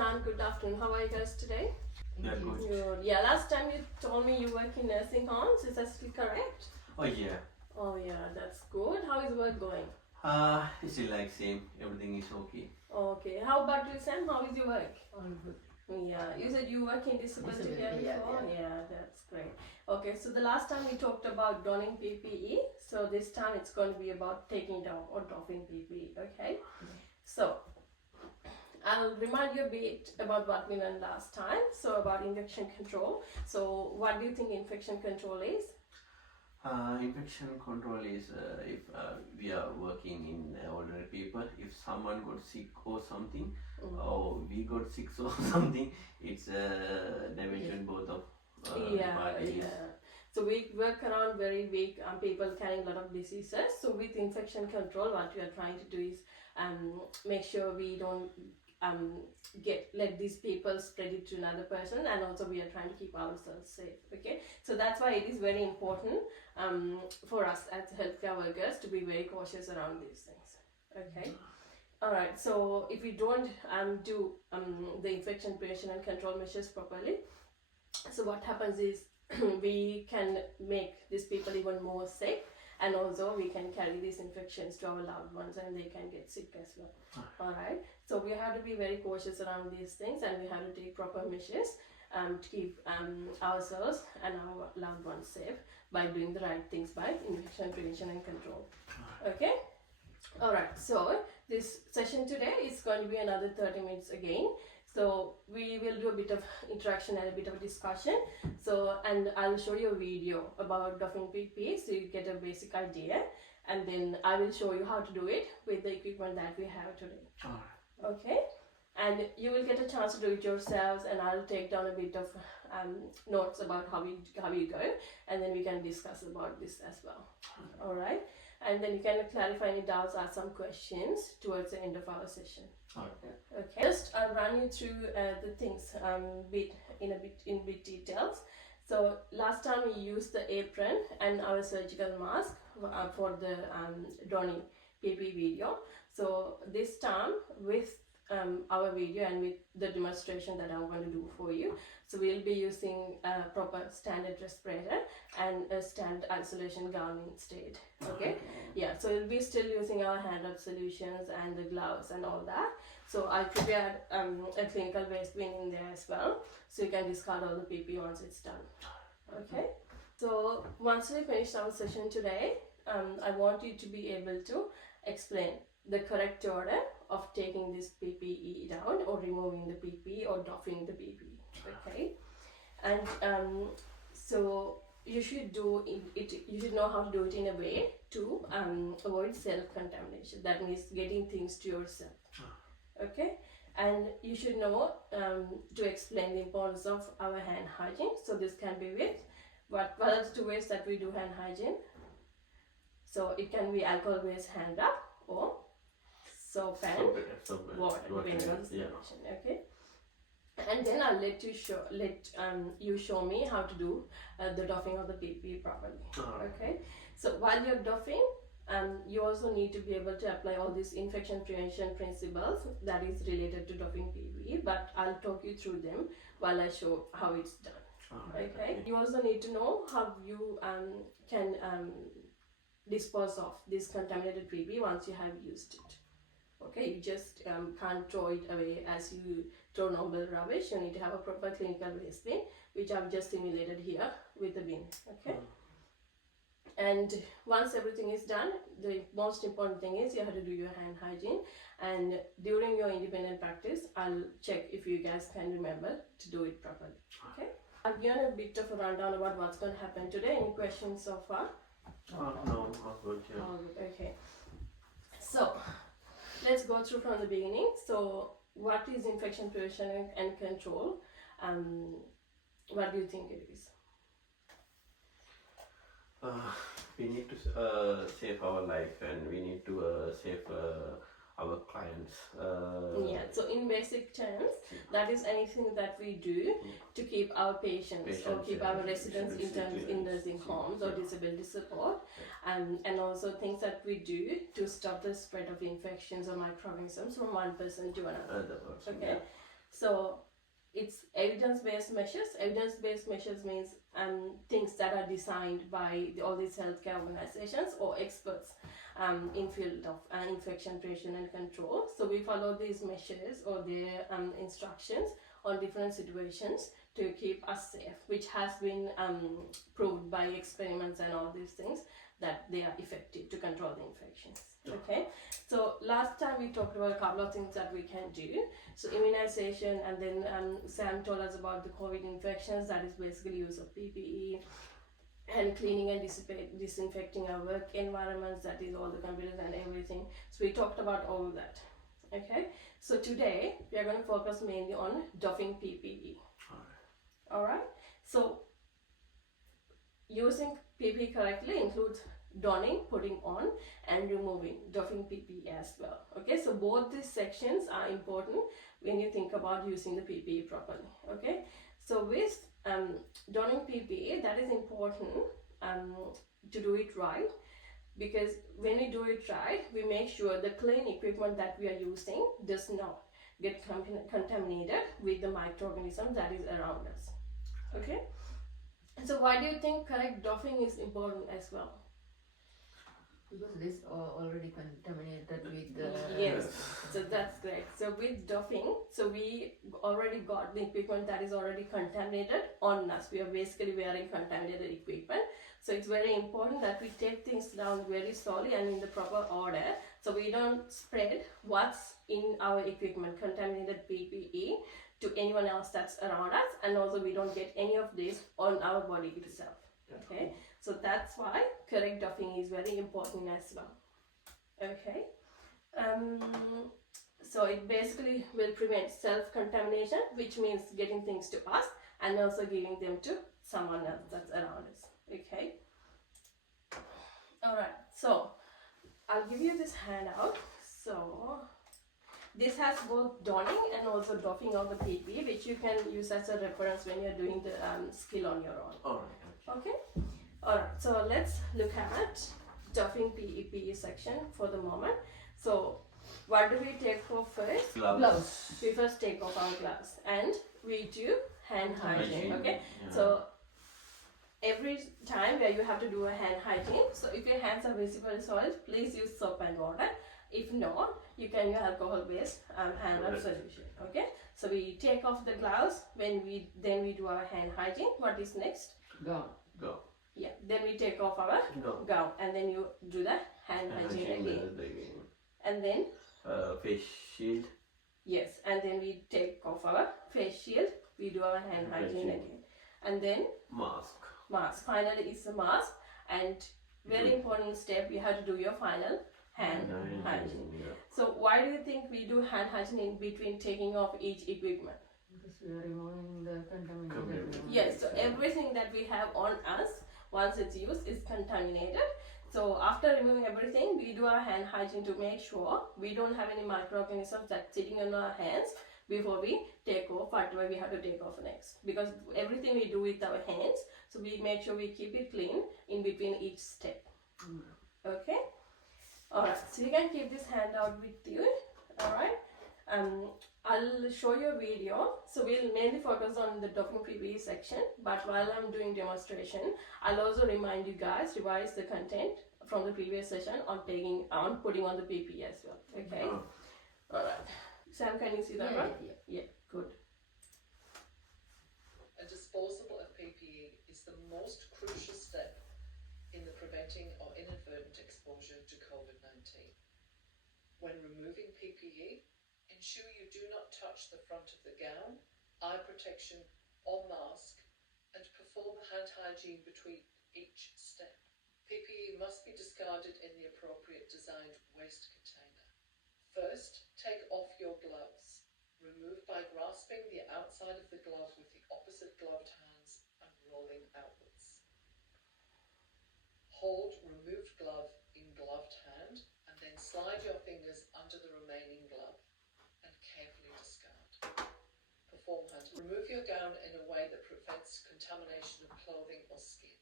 time, good afternoon. How are you guys today? Yeah, good. Good. Yeah, last time you told me you work in nursing homes. Is that still correct? Oh yeah. Oh yeah, that's good. How is work going? It's still like same. Everything is okay. Okay. How about you, Sam? How is your work? I'm good. Yeah, you said you work in disability care before? Yeah, that's great. Okay, so the last time we talked about donning PPE. So this time it's going to be about taking down or doffing PPE. Okay? So I'll remind you a bit about what we learned last time. So about infection control. So what do you think infection control is? Infection control is if we are working in older people. If someone got sick or something, or we got sick or something, it's damage on both of parties. So we work around very weak people carrying a lot of diseases. So with infection control, what we are trying to do is make sure we don't let these people spread it to another person, and also we are trying to keep ourselves safe. Okay, so that's why it is very important for us as healthcare workers to be very cautious around these things. Okay. All right. So if we don't do the infection prevention and control measures properly, so what happens is we can make these people even more sick, and also we can carry these infections to our loved ones and they can get sick as well. All right, so we have to be very cautious around these things, and we have to take proper measures to keep ourselves and our loved ones safe by doing the right things by infection prevention and control. Okay. All right, so this session today is going to be another 30 minutes again. So we will do a bit of interaction and a bit of discussion. So, and I'll show you a video about Doffing PPE so you get a basic idea, and then I will show you how to do it with the equipment that we have today. Okay, and you will get a chance to do it yourselves, and I'll take down a bit of notes about how you go, and then we can discuss about this as well. All right, and then you can clarify any doubts, ask some questions towards the end of our session. Okay, just I'll run you through the things in bit details. So last time we used the apron and our surgical mask for the donning PPE video. So this time with our video and with the demonstration that I'm going to do for you, so we'll be using a proper standard respirator and a standard isolation gown instead. Okay, yeah, so we'll be still using our hand up solutions and the gloves and all that. So I prepared a clinical waste bin in there as well, so you can discard all the PPE once it's done. Okay, so once we finish our session today, I want you to be able to explain the correct order of taking this PPE down or removing the PPE or doffing the PPE. Okay, and so you should do it. You should know how to do it in a way to avoid self-contamination. That means getting things to yourself. Okay, and you should know to explain the importance of our hand hygiene. So this can be with what are the two ways that we do hand hygiene. So it can be alcohol-based hand rub or soap and water, depending on the situation. Okay, and then I'll let you show me how to do the doffing of the PPE properly. Okay, so while you're doffing, you also need to be able to apply all these infection prevention principles that is related to doffing PPE, but I'll talk you through them while I show how it's done. Okay, you also need to know how you can dispose of this contaminated PPE once you have used it. Okay, you just can't throw it away as you throw normal rubbish. You need to have a proper clinical waste bin, which I've just simulated here with the bin. Okay, and once everything is done, the most important thing is you have to do your hand hygiene, and during your independent practice I'll check if you guys can remember to do it properly. Okay, I've given a bit of a rundown about what's going to happen today. Any questions so far? No, not good. Yeah. All good. Okay, so let's go through from the beginning. So what is infection prevention and control? What do you think it is? We need to save our life, and we need to save our clients. Yeah, so in basic terms, that is anything that we do to keep our patients or keep our residents in nursing homes or disability support, and also things that we do to stop the spread of infections or microorganisms from one person to another. Okay, So it's evidence-based measures. Evidence-based measures means things that are designed by all these healthcare organizations or experts in field of infection prevention and control. So we follow these measures or their instructions on different situations to keep us safe, which has been proved by experiments and all these things that they are effective to control the infections. Okay, so last time we talked about a couple of things that we can do. So immunization, and then Sam told us about the COVID infections, that is basically use of PPE, and cleaning and disinfecting our work environments, that is all the computers and everything. So we talked about all of that. Okay, so today we are going to focus mainly on doffing PPE. Alright, so using PPE correctly includes donning, putting on, and removing, doffing PPE as well. Okay, so both these sections are important when you think about using the PPE properly. Okay, so with donning PPE, that is important to do it right, because when we do it right, we make sure the clean equipment that we are using does not get contaminated with the microorganism that is around us. Okay, so why do you think correct doffing is important as well? Because it is already contaminated with the... Yes, so that's great. So with doffing, so we already got the equipment that is already contaminated on us. We are basically wearing contaminated equipment. So it's very important that we take things down very slowly and in the proper order, so we don't spread what's in our equipment, contaminated PPE, to anyone else that's around us, and also we don't get any of this on our body itself. Okay, so that's why correct doffing is very important as well. Okay, so it basically will prevent self-contamination, which means getting things to us and also giving them to someone else that's around us. Okay, alright, so I'll give you this handout. So this has both donning and also doffing of the PPE, which you can use as a reference when you're doing the skill on your own. Alright. Okay, alright, so let's look at doffing PPE section for the moment. So what do we take off first? Gloves. We first take off our gloves and we do hand hygiene. Okay, Yeah. so every time where you have to do a hand hygiene, so if your hands are visibly soiled, please use soap and water. If not, you can use alcohol-based hand rub solution. Okay, so we take off the gloves when we do our hand hygiene. What is next? Gown. Go. Yeah, then we take off our Go. gown and then you do the hand hygiene again. And then Face shield. yes, and then we take off our face shield. We do our hand hygiene again, and then Mask. Finally, it's the mask, and very important step. You have to do your final hand hygiene. Yeah. So why do you think we do hand hygiene in between taking off each equipment? Because we are removing the contaminated... Yes, so everything that we have on us, once it's used, is contaminated. So after removing everything, we do our hand hygiene to make sure we don't have any microorganisms that's sitting on our hands before we take off whatever we have to take off next. Because everything we do with our hands, so we make sure we keep it clean in between each step. Okay? Alright, so you can keep this handout with you. Alright? I'll show you a video. So we'll mainly focus on the doffing PPE section, but while I'm doing demonstration, I'll also remind you guys, revise the content from the previous session on putting on the PPE as well. Okay? Alright. Sam, can you see that one? Yeah, good. A disposal of PPE is the most crucial step in the preventing or inadvertent exposure to COVID-19. When removing PPE, ensure you do not touch the front of the gown, eye protection or mask, and perform hand hygiene between each step. PPE must be discarded in the appropriate designed waste container. First, take off your gloves. Remove by grasping the outside of the glove with the opposite gloved hands and rolling outwards. Hold removed glove in gloved hand and then slide your fingers under the remaining glove and carefully discard. Perform hand. Remove your gown in a way that prevents contamination of clothing or skin.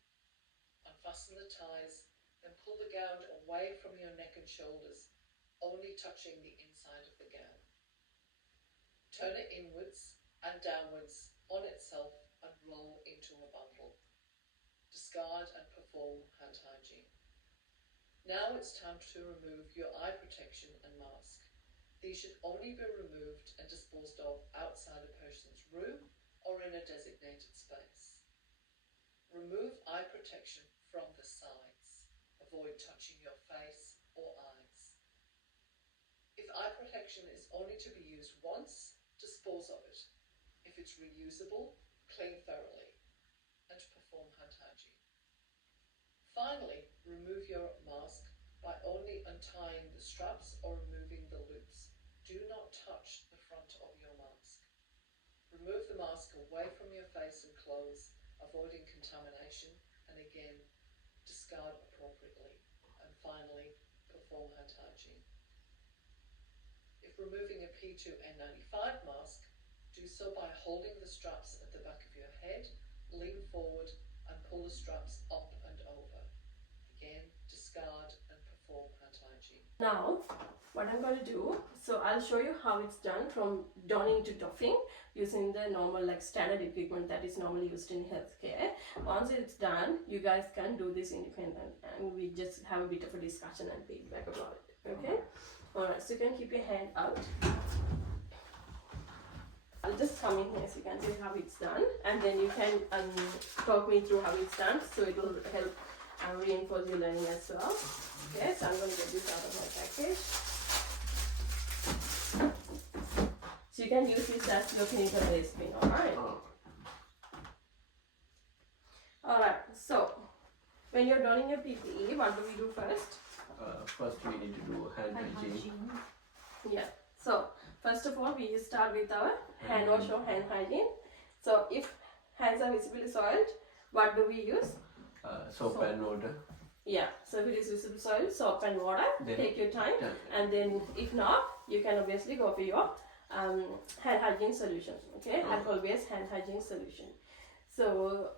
Unfasten the ties, then pull the gown away from your neck and shoulders, only touching the inside of the gown. To Turn it inwards and downwards on itself and roll into a bundle. Discard and perform hand hygiene. Now it's time to remove your eye protection and mask. These should only be removed and disposed of outside a person's room or in a designated space. Remove eye protection from the sides. Avoid touching your face or eyes. If eye protection is only to be used once, dispose of it. If it's reusable, clean thoroughly and perform hand hygiene. Finally, remove your mask by only untying the straps or removing the loops. Do not touch the front of your mask. Remove the mask away from your face and clothes, avoiding contamination, and again, discard appropriately. And finally, perform hand hygiene. If removing a P2N95 mask, do so by holding the straps at the back of your head, lean forward and pull the straps up and over. Again, discard and perform hand hygiene. Now, what I'm going to do, so I'll show you how it's done from donning to doffing using the normal like standard equipment that is normally used in healthcare. Once it's done, you guys can do this independent and we just have a bit of a discussion and feedback about it, okay? Alright, so you can keep your hand out. I'll just come in here so you can see how it's done and then you can talk me through how it's done so it will help reinforce your learning as well. Okay, so I'm going to get this out of my package. So you can use this as your clinical base pin, alright? Alright, so when you're donning your PPE, what do we do first? First we need to do hand hygiene. Yeah, so first of all we start with our hand wash or hand hygiene. So if hands are visibly soiled, what do we use? Soap and water. Yeah, so if it is visible soil, soap and water, Then take your time. And then if not, you can obviously go for your hand hygiene solution, okay? Alcohol-based hand hygiene solution. So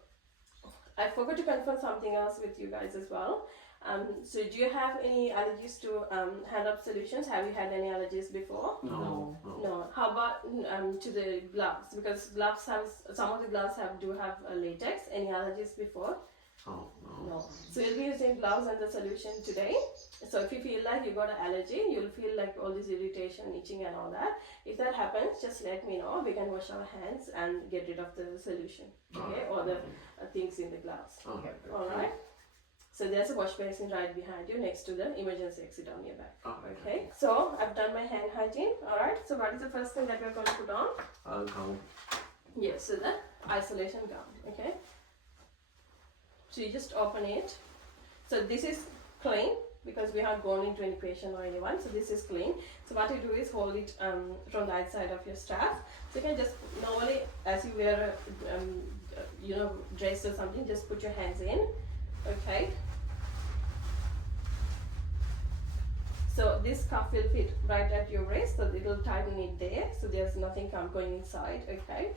I forgot to confirm something else with you guys as well. So do you have any allergies to hand up solutions? Have you had any allergies before? No. No. How about to the gloves? Because gloves have, some of the gloves do have latex. Any allergies before? No. So you'll be using gloves and the solution today. So if you feel like you got an allergy, you'll feel like all this irritation, itching and all that. If that happens, just let me know. We can wash our hands and get rid of the solution, okay? Or the things in the gloves. Alright? So there's a wash basin right behind you next to the emergency exit on your back. Okay? So I've done my hand hygiene. Alright? So what is the first thing that we're going to put on? Gown. Yes, so the isolation gown. Okay? So you just open it. So this is clean because we have gone into any patient or anyone. So this is clean. So what you do is hold it from the outside of your strap. So you can just normally, as you wear a dress or something, just put your hands in. Okay. So this cuff will fit right at your wrist, so it will tighten it there. So there's nothing going inside. Okay.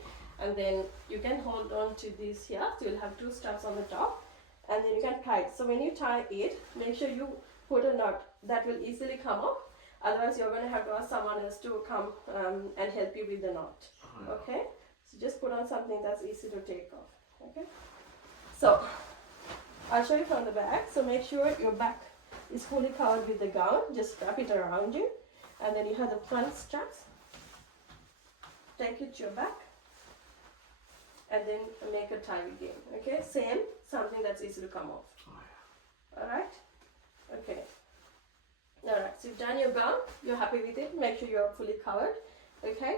And then you can hold on to this here. So you'll have two straps on the top and then you can tie it. So when you tie it, make sure you put a knot that will easily come off. Otherwise you're going to have to ask someone else to come and help you with the knot. Okay. So just put on something that's easy to take off. Okay. So I'll show you from the back. So make sure your back is fully covered with the gown. Just wrap it around you. And then you have the front straps. Take it to your back. And then make a tie again. Okay, same, something that's easy to come off. Alright? Okay. Alright, so you've done your gown, you're happy with it, make sure you're fully covered. Okay?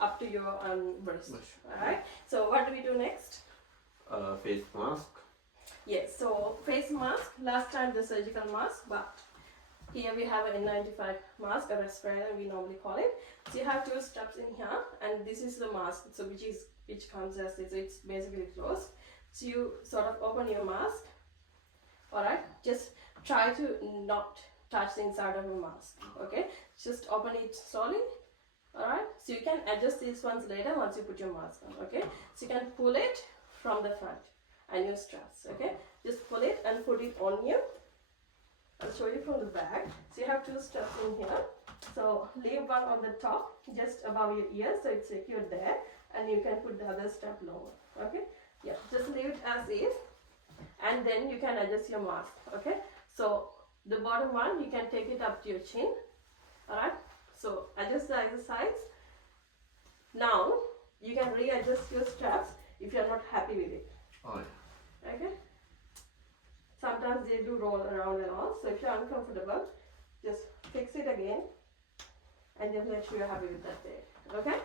Up to your wrist. Alright? So what do we do next? Face mask. Yes, so face mask, last time the surgical mask, but here we have an N95 mask, a respirator we normally call it. So you have two straps in here and this is the mask, so which comes as this, it's basically closed. So you sort of open your mask, alright, just try to not touch the inside of the mask, okay, just open it slowly, alright, so you can adjust these ones later once you put your mask on, okay, so you can pull it from the front and your straps, okay, just pull it and put it on you, I'll show you from the back. So you have two straps in here. So leave one on the top, just above your ear, so it's secured there, and you can put the other strap lower. Okay? Yeah, just leave it as is, and then you can adjust your mask. Okay? So the bottom one, you can take it up to your chin. Alright? So adjust the other sides. Now you can readjust your straps if you are not happy with it. Oh yeah. Okay? Sometimes they do roll around and all, so if you're uncomfortable, just fix it again and just make sure you're happy with that there. Okay?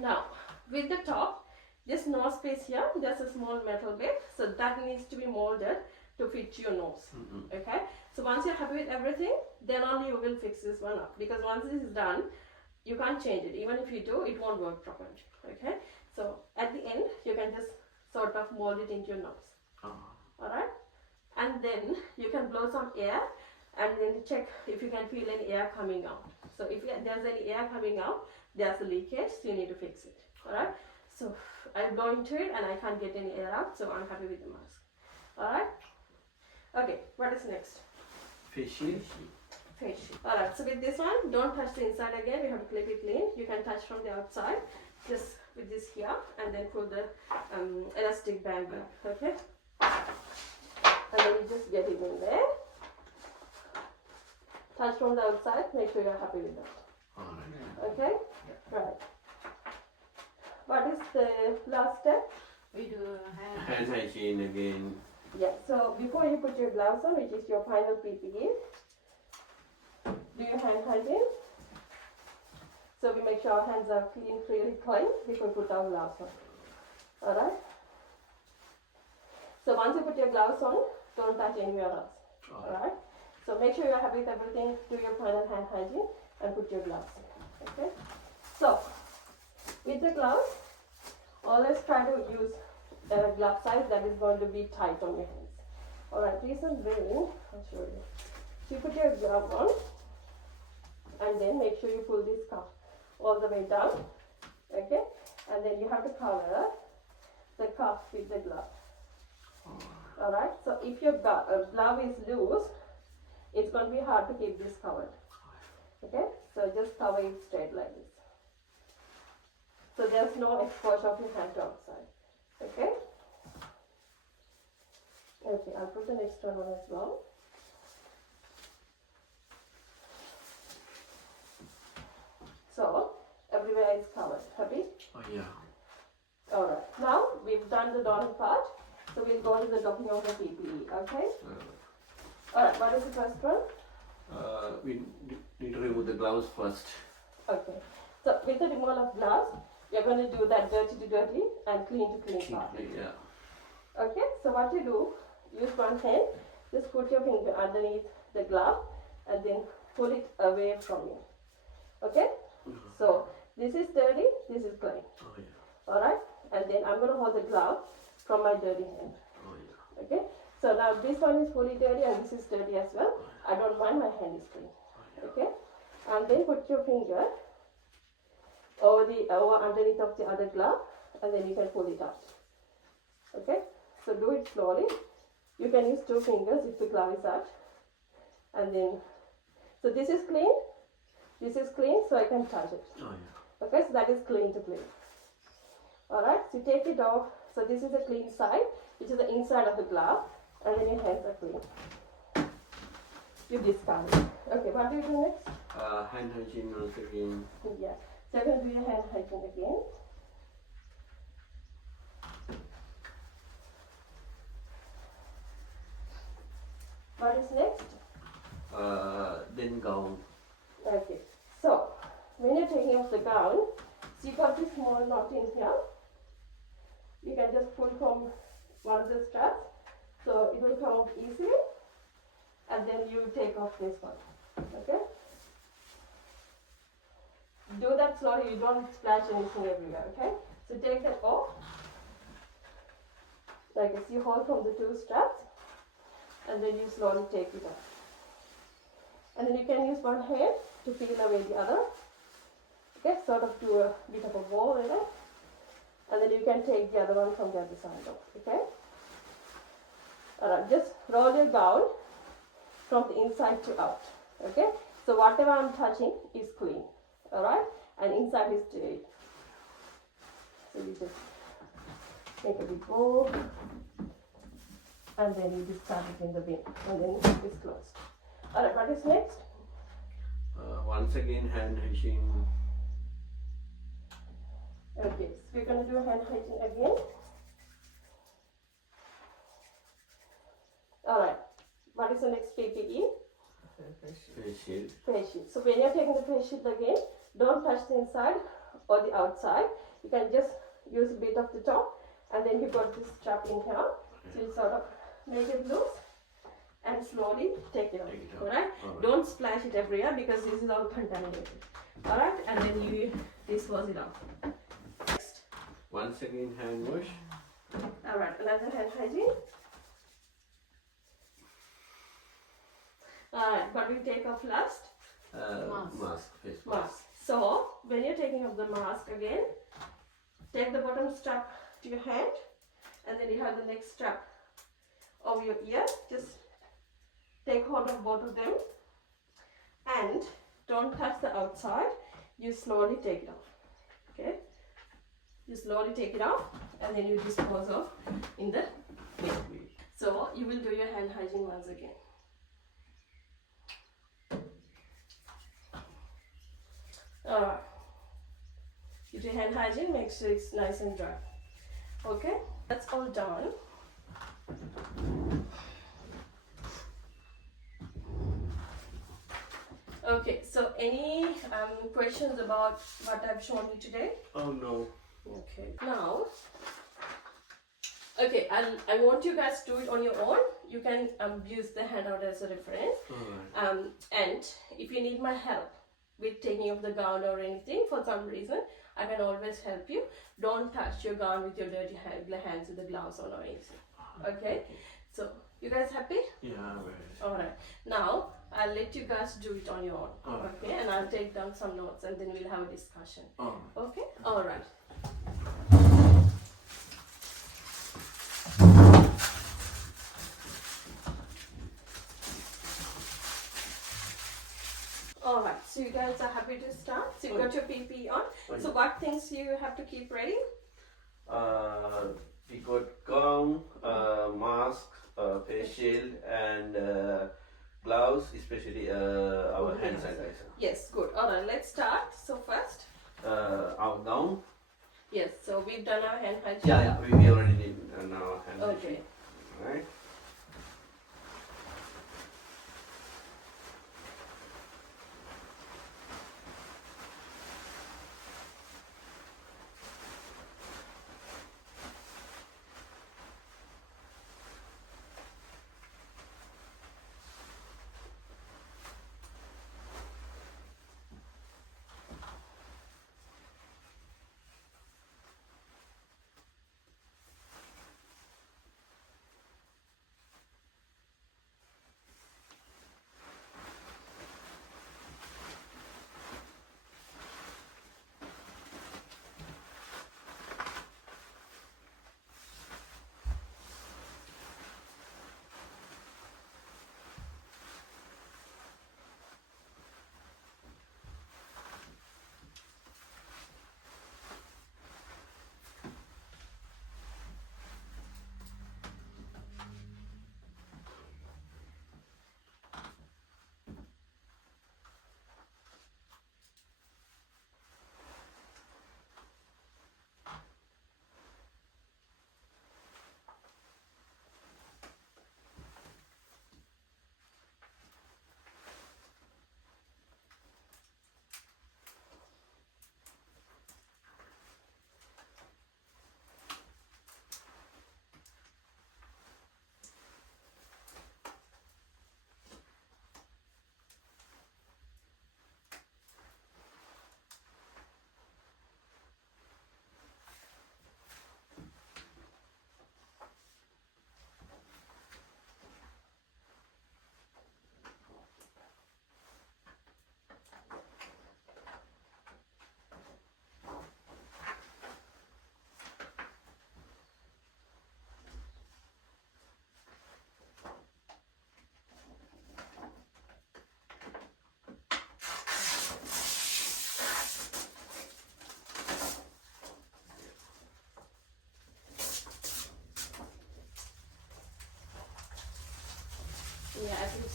Now, with the top, just nose space here, just a small metal bit, so that needs to be molded to fit your nose. Okay? So once you're happy with everything, then only you will fix this one up, because once this is done, you can't change it. Even if you do, it won't work properly. Okay? So at the end, you can just sort of mold it into your nose. Alright? And then you can blow some air and then check if you can feel any air coming out. So if there's any air coming out, there's a leakage, so you need to fix it. Alright? So I blow into it and I can't get any air out, so I'm happy with the mask. Alright? Okay, what is next? Face shield. Face shield. Alright, so with this one, don't touch the inside again, you have to clip it clean. You can touch from the outside, just with this here, and then pull the elastic band back. Okay? And then you just get it in there. Touch from the outside, make sure you're happy with that. Alright. Okay? Right. What is the last step? We do Hand hygiene again. Yeah, so before you put your gloves on, which is your final PPE, do your hand hygiene. So we make sure our hands are really clean before we put our gloves on. Alright? So once you put your gloves on, don't touch anywhere else. Alright? So make sure you're happy with everything, do your final hand hygiene and put your gloves on. Okay? So, with the gloves, always try to use a glove size that is going to be tight on your hands. Alright, reason being, I'll show you. So you put your glove on and then make sure you pull this cuff all the way down. Okay? And then you have to cover the cuff with the glove. Alright, so if your glove is loose, it's going to be hard to keep this covered. Okay, so just cover it straight like this. So there's no exposure of your hand to outside. Okay? Okay, I'll put the next one on as well. So, everywhere is covered. Happy? Oh yeah. Alright, now we've done the donning part. So we'll go to the doffing of the PPE, okay? Alright, what is the first one? We need to remove the gloves first. Okay. So with the removal of gloves, you're going to do that dirty to dirty and clean to clean part. Yeah. Okay, so what you do, use one hand, just put your finger underneath the glove and then pull it away from you. Okay? So this is dirty, this is clean. Oh yeah. Alright? And then I'm going to hold the glove from my dirty hand. Oh yeah. Okay? So now this one is fully dirty and this is dirty as well. I don't mind, my hand is clean. Okay? And then put your finger over underneath of the other glove and then you can pull it out. Okay? So do it slowly. You can use two fingers if the glove is out. And then, so this is clean, so I can touch it. Oh yeah. Okay, so that is clean to clean. Alright, so take it off. So this is the clean side, which is the inside of the glove, and then your hands are clean. You discard it. Okay, what do you do next? Hand hygiene once again. Yeah, so you're going to do your hand hygiene again. What is next? Then gown. Okay, so when you're taking off the gown, so you got this small knot in here. You can just pull from one of the straps, so it will come off easily, and then you take off this one. Okay? Do that slowly, you don't splash anything everywhere, okay? So take that off. Like this, you hold from the two straps, and then you slowly take it off. And then you can use one hand to peel away the other. Okay, sort of do a bit of a ball in it. And then you can take the other one from the other side off, okay? Alright, just roll your gown from the inside to out. Okay, so whatever I'm touching is clean, all right, and inside is dirty. So you just make a big bowl, and then you discard it in the bin, and then it's closed. All right, what is next? Once again, hand hygiene. Okay, so we're going to do hand hygiene again. Alright, what is the next PPE? Face shield. Face shield. So when you're taking the face shield again, don't touch the inside or the outside. You can just use a bit of the top, and then you got this strap in here. So you sort of make it loose and slowly take it off. Alright? Don't splash it everywhere because this is all contaminated. Alright, and then you dispose it off. Next. Once again, hand wash. Alright, another hand hygiene. Alright, what do we take off last? Mask. Face mask. Mask. So, when you're taking off the mask again, take the bottom strap to your hand, and then you have the next strap over your ear. Just take hold of both of them, and don't touch the outside. You slowly take it off. Okay? You slowly take it off, and then you dispose of in the bin. So, you will do your hand hygiene once again. Alright, you do hand hygiene, make sure it's nice and dry. Okay, that's all done. Okay, so any questions about what I've shown you today? Oh no. Okay, now, okay, I want you guys to do it on your own. You can use the handout as a reference. Alright. And if you need my help with taking off the gown or anything for some reason, I can always help you. Don't touch your gown with your dirty hands with the gloves on or anything. Okay? So, you guys happy? Yeah, very. Alright. Now, I'll let you guys do it on your own. Alright. Okay? And I'll take down some notes and then we'll have a discussion. Alright. Okay? Alright. Alright, so you guys are happy to start? So you got your PPE on. So what things you have to keep ready? We got gown, mask, face shield, and gloves, especially our hand sanitizer. Yes, good. Alright, let's start. So first, Our gown. yes, so we've done our hand hygiene. Yeah, we already did our hand Okay. hygiene. Right.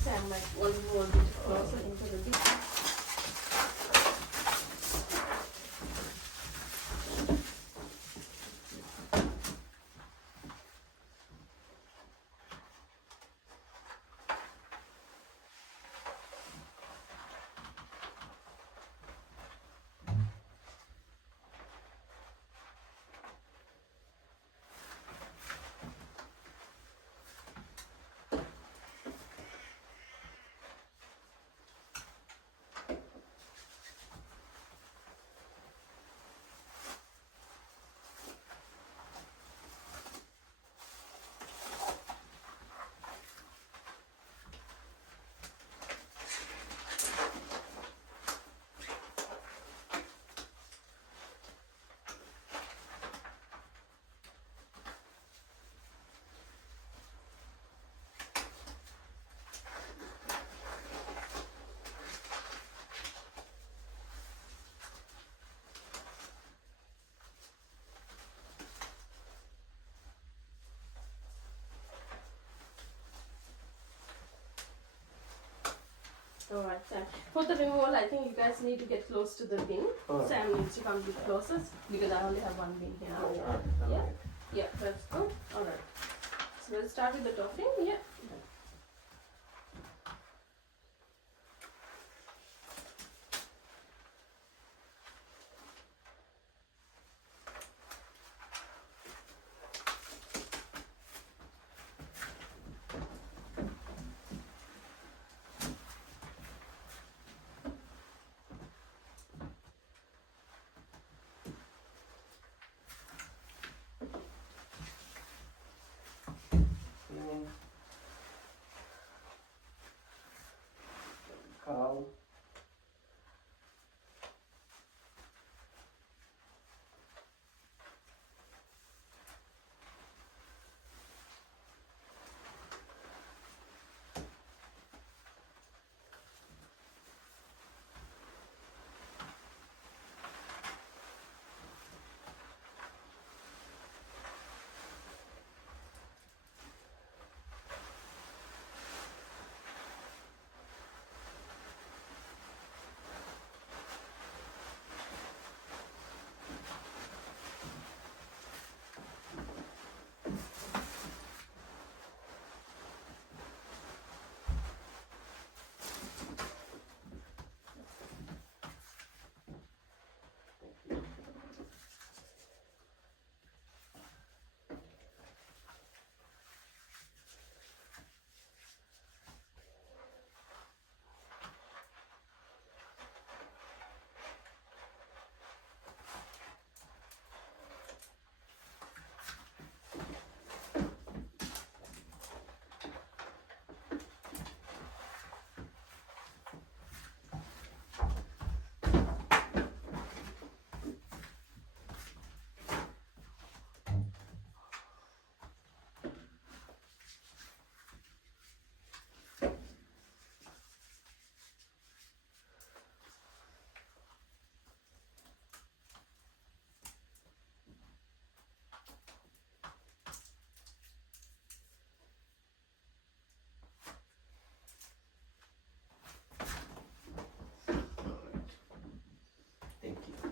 Sam might want to move a bit closer into the bit. Alright, Sam. For the removal, I think you guys need to get close to the bin. Alright. Sam needs to come a bit closer because I only have one bin here. Yeah, yeah, that's good. Alright. So we'll start with the doffing. Yeah. Cow. Thank you.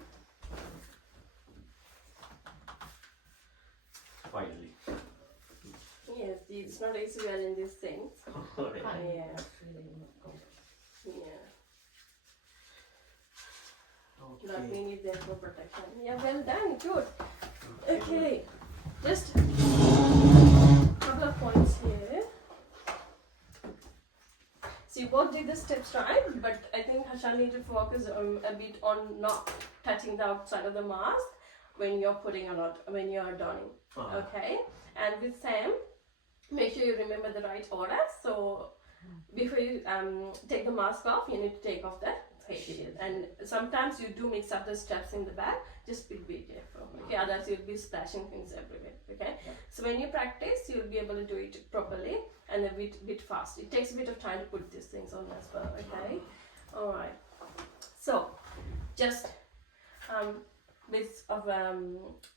Finally. Yes, it's not easy wearing these things. Alright. Yeah. Really not comfortable. Yeah. But Okay. we need them for protection. Yeah, well done. Good. Okay. Just couple of points here. So you both did the steps right, but I think Hashan need to focus a bit on not touching the outside of the mask when you're putting or not when you're donning. Okay. And with Sam, make sure you remember the right order. So before you take the mask off, you need to take off the face shield. And sometimes you do mix up the steps in the back. Just be careful. Okay, otherwise you'll be splashing things everywhere. Okay. So when you practice, you'll be able to do it properly and a bit fast. It takes a bit of time to put these things on as well. Okay. All right. So just bits of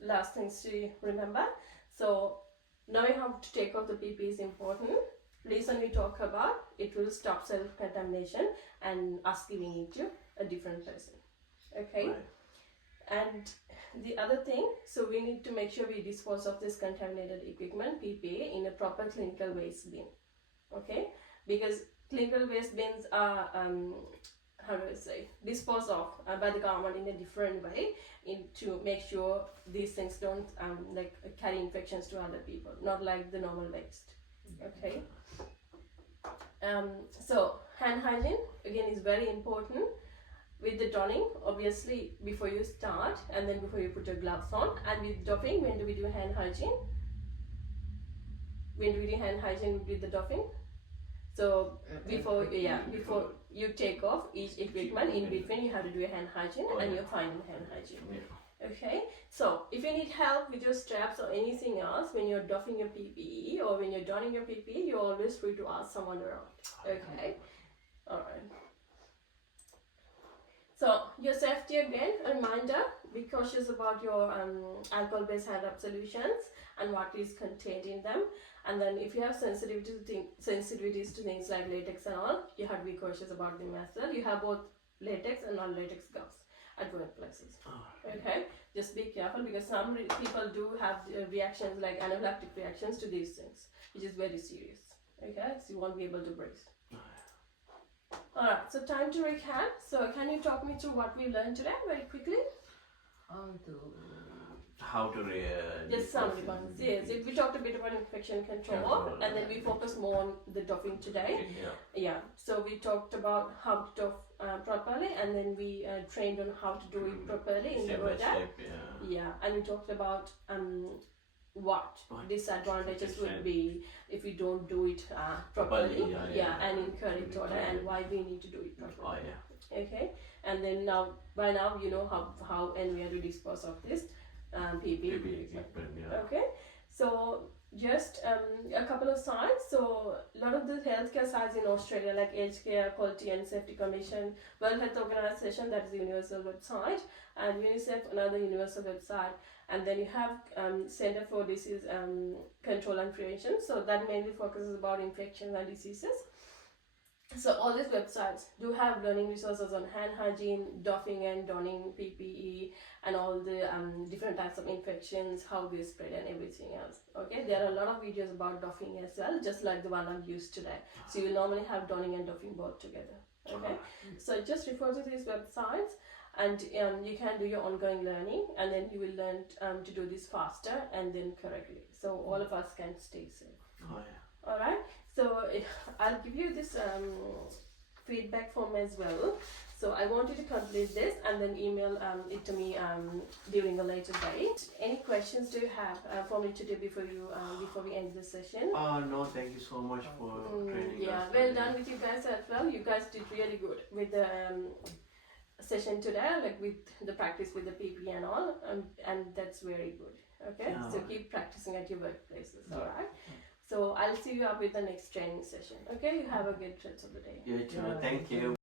last things to remember. So knowing how to take off the PPE is important. reason we talk about, it will stop self-contamination and us giving it to a different person. Okay. Right. And the other thing, so we need to make sure we dispose of this contaminated equipment, PPE, in a proper clinical waste bin. Okay, because clinical waste bins are how do I say, disposed of by the government in a different way, to make sure these things don't like carry infections to other people, not like the normal waste. Okay. So hand hygiene again is very important. With the donning, obviously before you start, and then before you put your gloves on, and with doffing, when do we do hand hygiene? When do we do hand hygiene with the doffing? So before you take off each equipment, in between you have to do a hand hygiene, and you're finding hand hygiene. Yeah. Okay, so if you need help with your straps or anything else when you're doffing your PPE or when you're donning your PPE, you're always free to ask someone around. Okay, alright. So your safety again, a reminder, be cautious about your alcohol-based hand-up solutions and what is contained in them. And then if you have sensitivities to things like latex and all, you have to be cautious about them as well. You have both latex and non-latex gloves at workplaces. Okay, just be careful, because some people do have reactions like anaphylactic reactions to these things, which is very serious. Okay, so you won't be able to breathe. Alright, so time to recap. So can you talk me through what we learned today very quickly? How to Just some ones. Yes, we talked a bit about infection control, and then we focused more on the doffing today. Yeah, so we talked about how to doff properly, and then we trained on how to do it properly in the ODA. Yeah, and we talked about what disadvantages would be if we don't do it properly, and in correct order, and why we need to do it properly. Okay, and then by now you know how and where to dispose of this PPE. Okay, so just a couple of sites. So a lot of the healthcare sites in Australia, like Aged Care Quality and Safety Commission, World Health Organization, that is the universal website, and UNICEF, another universal website. And then you have Center for Disease Control and Prevention, so that mainly focuses about infections and diseases. So all these websites do have learning resources on hand hygiene, doffing and donning PPE, and all the different types of infections, how they spread and everything else. Okay, there are a lot of videos about doffing as well, just like the one I've used today. So you will normally have donning and doffing both together. Okay, so just refer to these websites, and you can do your ongoing learning, and then you will learn to do this faster and then correctly, so all of us can stay safe. All right, so I'll give you this feedback form as well. So I want you to complete this and then email it to me during a later date. Any questions do you have for me today before we end this session? No, thank you so much for training us. Yeah, well done with you guys as well. You guys did really good with the session today, like with the practice with the PPE and all, and that's very good. Okay, so keep practicing at your workplaces. All right. So I'll see you up with the next training session. Okay, you have a good rest of the day. Yeah, thank you.